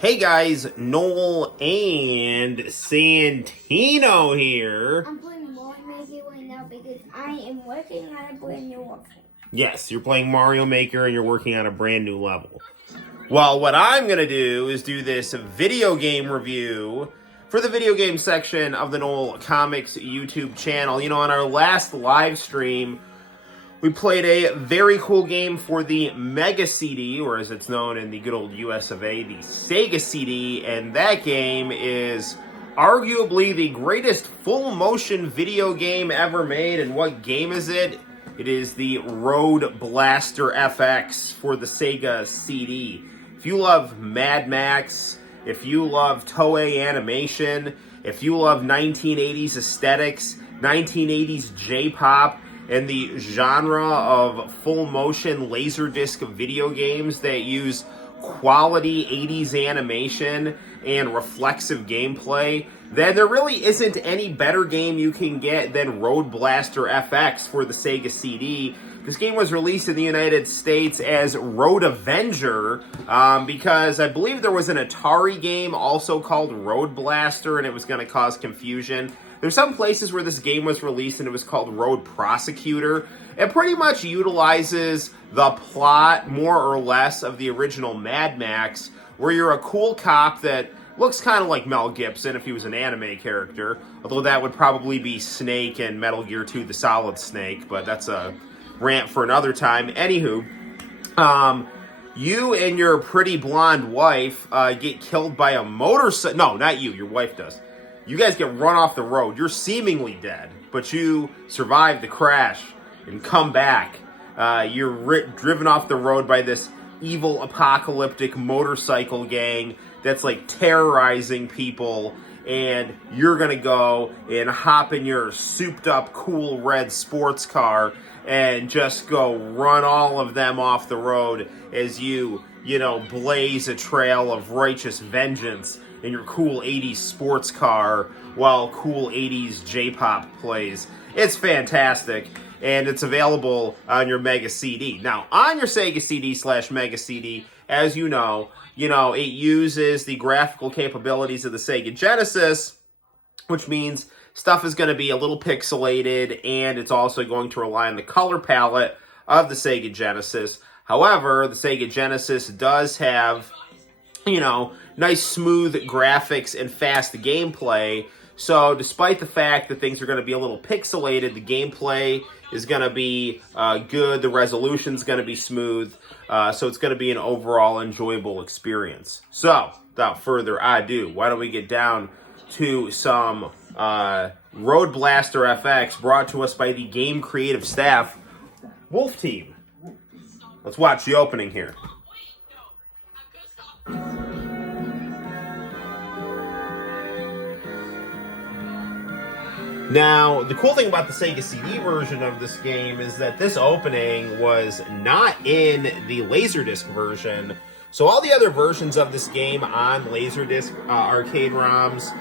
Hey guys, Noel and Santino here. I'm playing Mario Maker right now because I am working on a brand new level. Yes, you're playing Mario Maker and you're working on a brand new level. Well, what I'm going to do is do this video game review for the video game section of the Noel Comics YouTube channel. You know, on our last live stream, we played a very cool game for the Mega CD, or as it's known in the good old US of A, the Sega CD, and that game is arguably the greatest full-motion video game ever made. And what game is it? It is the Road Blaster FX for the Sega CD. If you love Mad Max, if you love Toei animation, if you love 1980s aesthetics, 1980s J-pop, and the genre of full-motion Laserdisc video games that use quality 80s animation and reflexive gameplay, then there really isn't any better game you can get than Road Blaster FX for the Sega CD. This game was released in the United States as Road Avenger because I believe there was an Atari game also called Road Blaster, and it was going to cause confusion. There's some places where this game was released and it was called Road Prosecutor. It pretty much utilizes the plot, more or less, of the original Mad Max, where you're a cool cop that looks kind of like Mel Gibson if he was an anime character, although that would probably be Snake in Metal Gear 2 The Solid Snake, but that's a rant for another time. Anywho, you and your pretty blonde wife get killed by a motorcycle. No, not you. Your wife does. You guys get run off the road. You're seemingly dead, but you survive the crash and come back. You're driven off the road by this evil apocalyptic motorcycle gang that's like terrorizing people, and you're gonna go and hop in your souped up cool red sports car and just go run all of them off the road as you blaze a trail of righteous vengeance in your cool 80s sports car while cool 80s J-pop plays. It's fantastic, and it's available on your Mega CD. Now, on your Sega CD/Mega CD, as you know, it uses the graphical capabilities of the Sega Genesis, which means stuff is going to be a little pixelated, and it's also going to rely on the color palette of the Sega Genesis. However, the Sega Genesis does have nice smooth graphics and fast gameplay. So despite the fact that things are going to be a little pixelated, the gameplay is going to be good, the resolution's going to be smooth, so it's going to be an overall enjoyable experience. So, without further ado, why don't we get down to some Road Blaster FX brought to us by the game creative staff, Wolf Team. Let's watch the opening here. Now, the cool thing about the Sega CD version of this game is that this opening was not in the Laserdisc version. So all the other versions of this game on Laserdisc arcade ROMs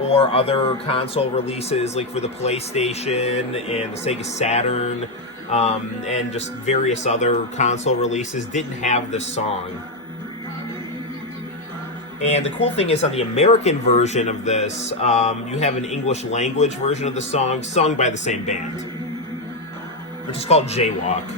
or other console releases, like for the PlayStation and the Sega Saturn and just various other console releases, didn't have this song. And the cool thing is, on the American version of this, you have an English language version of the song sung by the same band, which is called Jaywalk.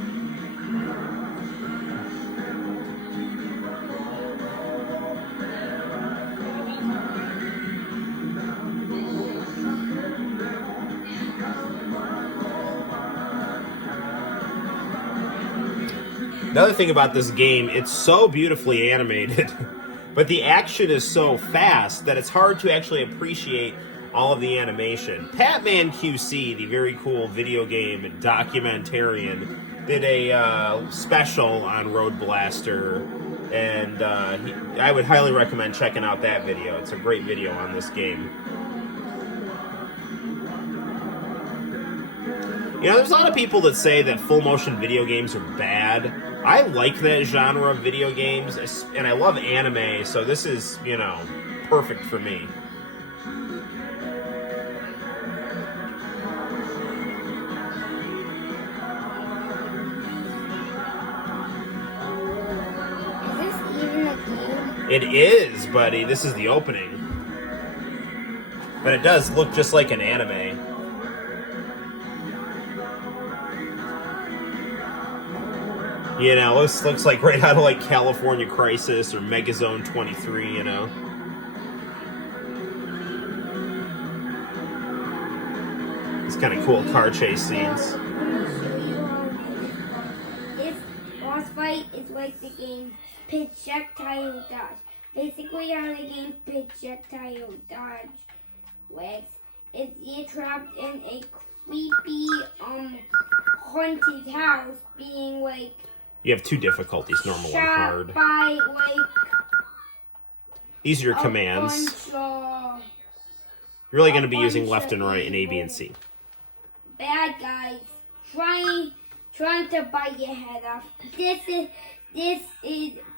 Another thing about this game, it's so beautifully animated. But the action is so fast that it's hard to actually appreciate all of the animation. Patman QC, the very cool video game documentarian, did a special on Road Blaster, and I would highly recommend checking out that video. It's a great video on this game. There's a lot of people that say that full-motion video games are bad. I like that genre of video games, and I love anime, so this is, perfect for me. Is this even a game? It is, buddy. This is the opening. But it does look just like an anime. You know, this looks like right out of like California Crisis or Megazone 23, you know. It's kind of cool car chase scenes. Let me show you how this boss fight is like the game Projectile Dodge. Basically how the game Projectile Dodge works is you're trapped in a creepy haunted house being like You have two difficulties, normal and shot hard. by like These are your a commands. bunch of You're really going to be using left and right and A, B, and C. bad guys trying to bite your head off. This is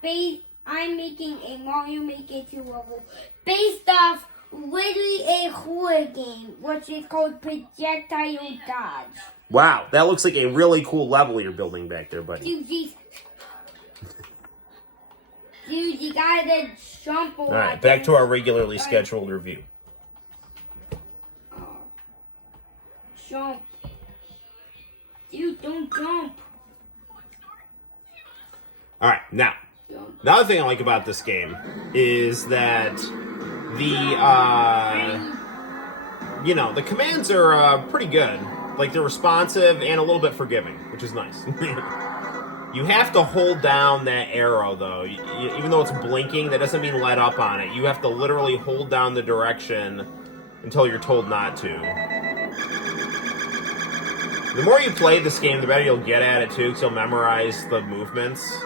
based. I'm making a Mario Maker 2 level based off literally a horror game, which is called Projectile Dodge. Wow, that looks like a really cool level you're building back there, buddy. Dude, you gotta jump a lot. All right, back to our regularly scheduled review. Jump. Dude, don't jump. All right, now, Jump. another thing I like about this game is that the commands are pretty good. Like, they're responsive and a little bit forgiving, which is nice. You have to hold down that arrow, though. Even though it's blinking, that doesn't mean let up on it. You have to literally hold down the direction until you're told not to. The more you play this game, the better you'll get at it, too, because you'll memorize the movements.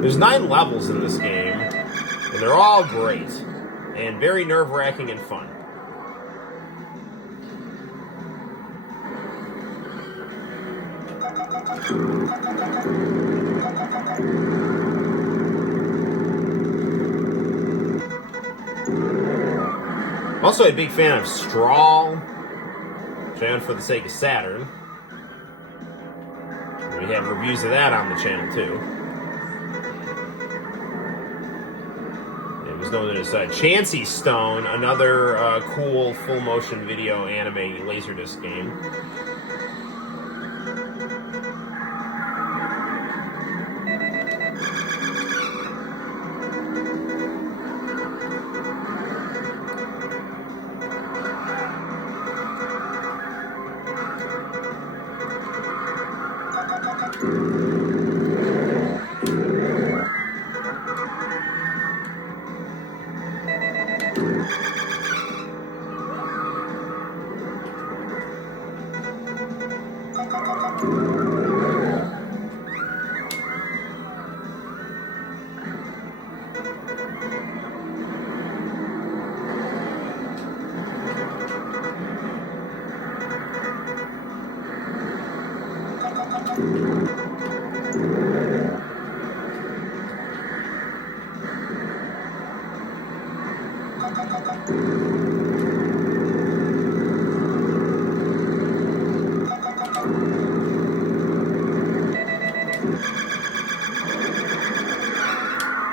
There's 9 levels in this game, and they're all great, and very nerve-wracking and fun. I'm also a big fan of Strawl, which I own for the Sega Saturn. We have reviews of that on the channel, too. There's no other side. Chansey Stone, another cool full-motion video anime Laserdisc game.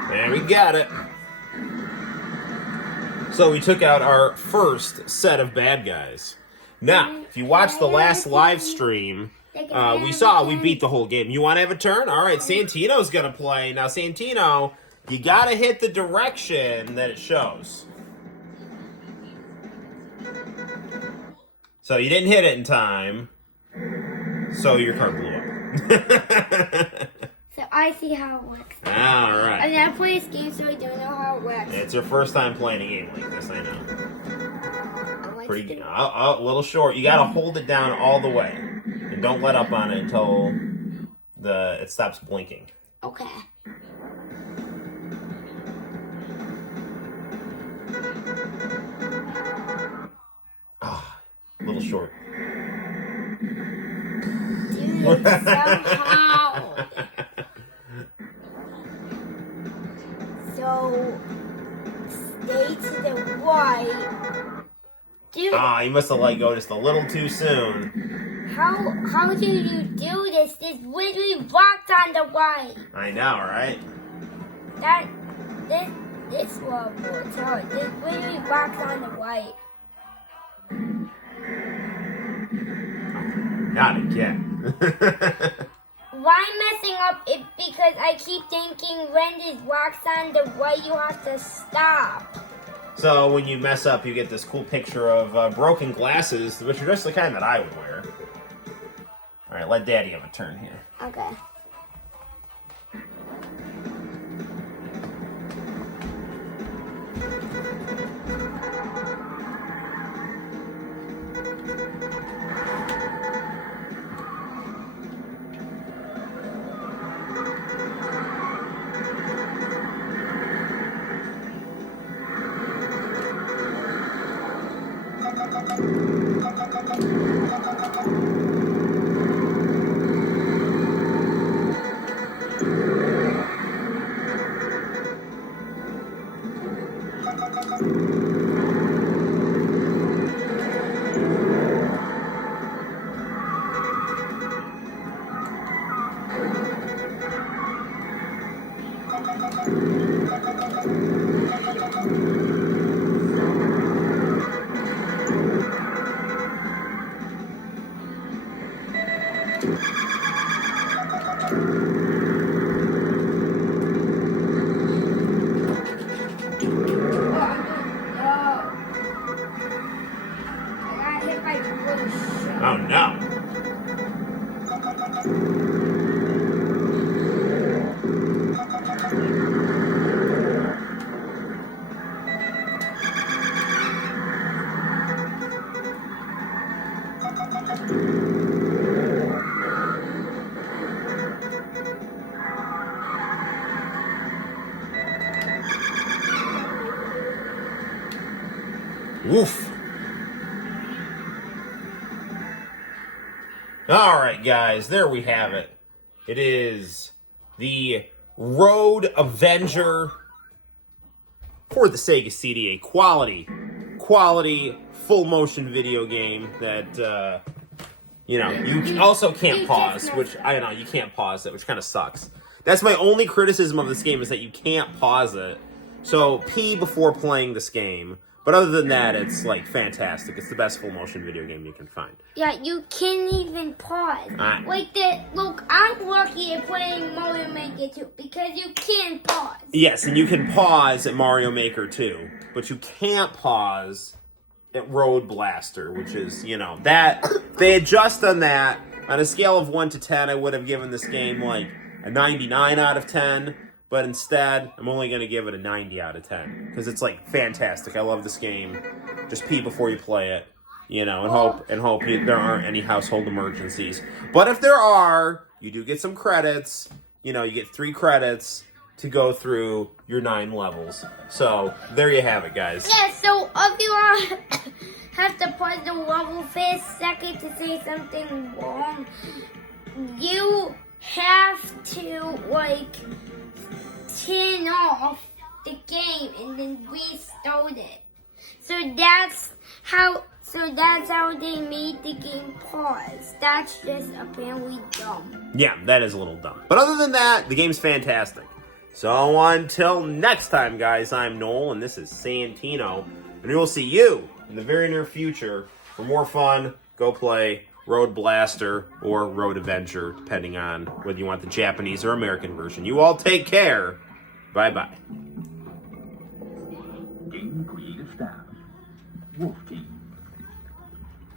There we got it. So we took out our first set of bad guys. Now, if you watched the last live stream, we saw we beat the whole game. You want to have a turn? All right, Santino's going to play. Now, Santino, you got to hit the direction that it shows. So you didn't hit it in time, so your card blew up. So I see how it works. All right. I never played this game, so I don't know how it works. It's your first time playing a game like this, I know. Pretty good. A little short. You got to hold it down all the way. And don't let up on it until it stops blinking. Okay. Ah, a little short. Dude, somehow. So, stay to the white. Dude, Ah, you must have let go just a little too soon. how do you do this? This literally walks on the white. I know, right? This level is hard. This literally walks on the white. Not again. Why I'm messing up it because I keep thinking when this walks on the white, you have to stop. So when you mess up, you get this cool picture of broken glasses, which are just the kind that I would wear. All right, let Daddy have a turn here. Okay. Oh no. Woof. All right, guys, there we have it. It is the Road Avenger for the Sega CD, a quality full motion video game that you also can't pause, which I know you can't pause it, which kind of sucks. That's my only criticism of this game is that you can't pause it. So pee before playing this game. But other than that, it's like fantastic. It's the best full motion video game you can find. Yeah, you can't even pause. Look, I'm lucky at playing Mario Maker 2 because you can't pause. Yes, and you can pause at Mario Maker 2, but you can't pause at Road Blaster, which is, that they had just done that. On a scale of 1 to 10, I would have given this game like a 99 out of 10. But instead, I'm only going to give it a 90 out of 10. Because it's, like, fantastic. I love this game. Just pee before you play it. And hope there aren't any household emergencies. But if there are, you do get some credits. You get 3 credits to go through your 9 levels. So, there you have it, guys. Yeah, so if you all have to pause the level for a second to say something wrong, you have to, turn off the game and then restart it. So that's how they made the game pause. That's just apparently dumb. Yeah, that is a little dumb. But other than that, the game's fantastic. So until next time, guys, I'm Noel and this is Santino. And we will see you in the very near future for more fun. Go play Road Blaster or Road Avenger, depending on whether you want the Japanese or American version. You all take care. Bye-bye. Game creative staff. Wolf Team.